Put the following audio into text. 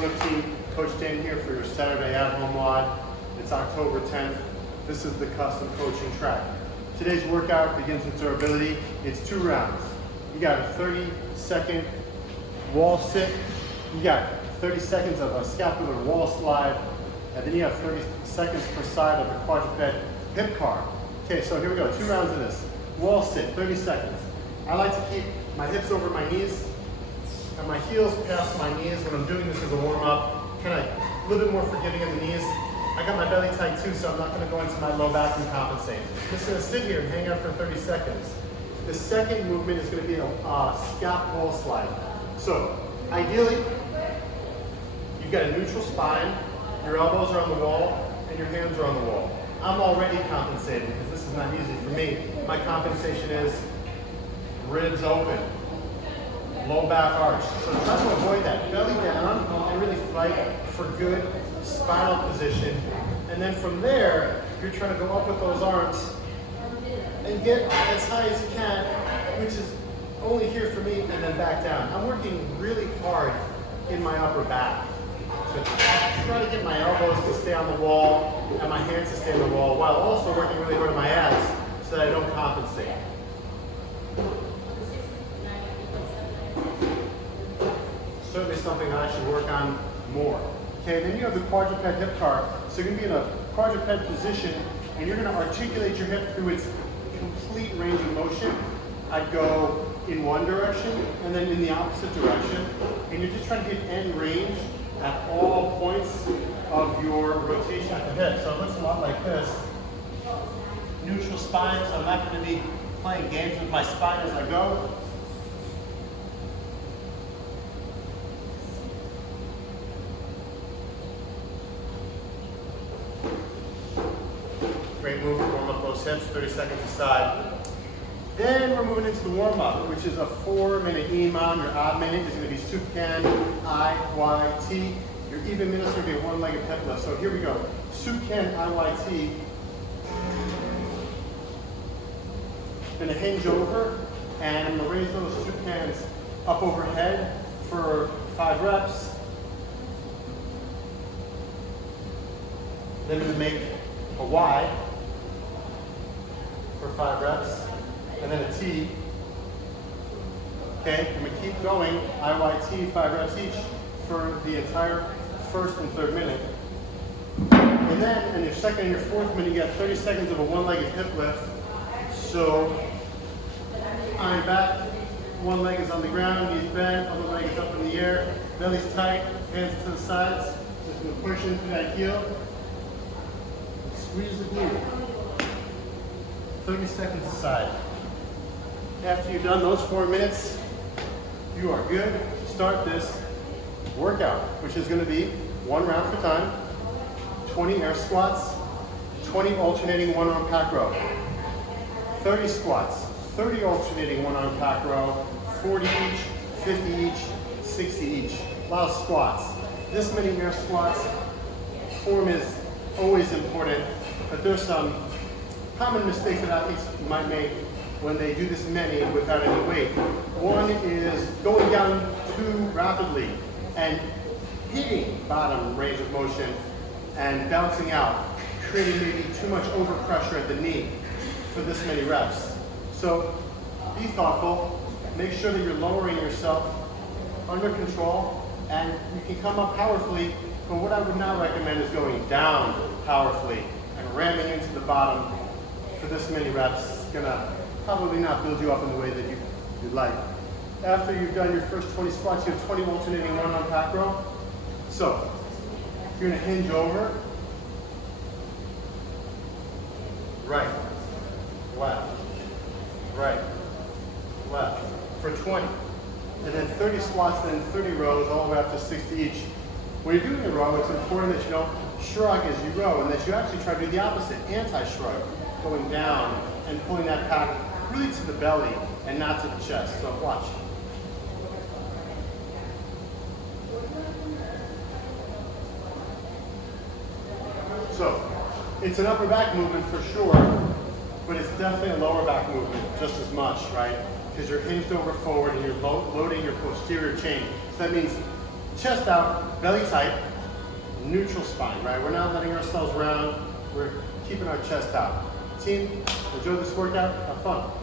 What up team, Coach Dan here for your Saturday at-home WOD. It's October 10th. This is the custom coaching track. Today's workout begins with durability. It's 2 rounds. You got a 30-second wall sit. You got 30 seconds of a scapular wall slide. And then you have 30 seconds per side of a quadruped hip car. Okay, so here we go, 2 rounds of this. Wall sit, 30 seconds. I like to keep my hips over my knees and my heels past my knees when I'm doing this as a warm-up. Kind of a little bit more forgiving in the knees. I got my belly tight too, so I'm not going to go into my low back and compensate. I'm just going to sit here and hang out for 30 seconds. The second movement is going to be a scap wall slide. So, ideally, you've got a neutral spine, your elbows are on the wall, and your hands are on the wall. I'm already compensating because this is not easy for me. My compensation is ribs open, low back arch. So try to avoid that. Belly down and really fight for good spinal position. And then from there, you're trying to go up with those arms and get as high as you can, which is only here for me, and then back down. I'm working really hard in my upper back to try to get my elbows to stay on the wall and my hands to stay on the wall while also working really hard on my abs so that I don't compensate. Certainly something I should work on more. Okay, then you have the quadruped hip car. So you're going to be in a quadruped position and you're going to articulate your hip through its complete range of motion. I'd go in one direction and then in the opposite direction. And you're just trying to get end range at all points of your rotation at the hip. So it looks a lot like this. Neutral spine, so I'm not going to be playing games with my spine as I go. Great move to warm up those hips, 30 seconds aside. Then we're moving into the warm-up, which is a 4-minute EMOM. Your odd minute is going to be Supcan IYT. Your even minute is going to be a one-legged hip lift. So here we go. Supcan IYT. I'm going to hinge over, and I'm going to raise those Supcans up overhead for 5 reps. Then I'm going to make a Y for 5 reps, and then a T. Okay, I'm going to keep going, IYT, 5 reps each for the entire first and third minute. And then in your second and your fourth minute, you got 30 seconds of a one-legged hip lift. So I'm back, one leg is on the ground, knees bent, other leg is up in the air, belly's tight, hands to the sides. Just going to push into that heel. Squeeze the glute. 30 seconds aside. After you've done those 4 minutes, you are good to start this workout, which is going to be 1 round for time, 20 air squats, 20 alternating 1-arm pack row, 30 squats, 30 alternating 1-arm pack row, 40 each, 50 each, 60 each. A lot of squats. This many air squats. Form is always important, but there's some common mistakes that athletes might make when they do this many without any weight. One is going down too rapidly and hitting bottom range of motion and bouncing out, creating maybe too much overpressure at the knee for this many reps. So be thoughtful, make sure that you're lowering yourself under control, and you can come up powerfully, but what I would not recommend is going down powerfully and ramming into the bottom for this many reps. It's gonna probably not build you up in the way that you'd like. After you've done your first 20 squats, you have 20 alternating 1-arm pack row. So you're gonna hinge over, right, left, right, left for 20. And then 30 squats, then 30 rows, all the way up to 60 each. When you're doing a row, it's important that you don't shrug as you row and that you actually try to do the opposite, anti-shrug, going down and pulling that pack really to the belly and not to the chest. So watch. So it's an upper back movement for sure, but it's definitely a lower back movement just as much, right? Because you're hinged over forward and you're loading your posterior chain. So that means chest out, belly tight, neutral spine, right? We're not letting ourselves round, we're keeping our chest out. Team, enjoy this workout, have fun.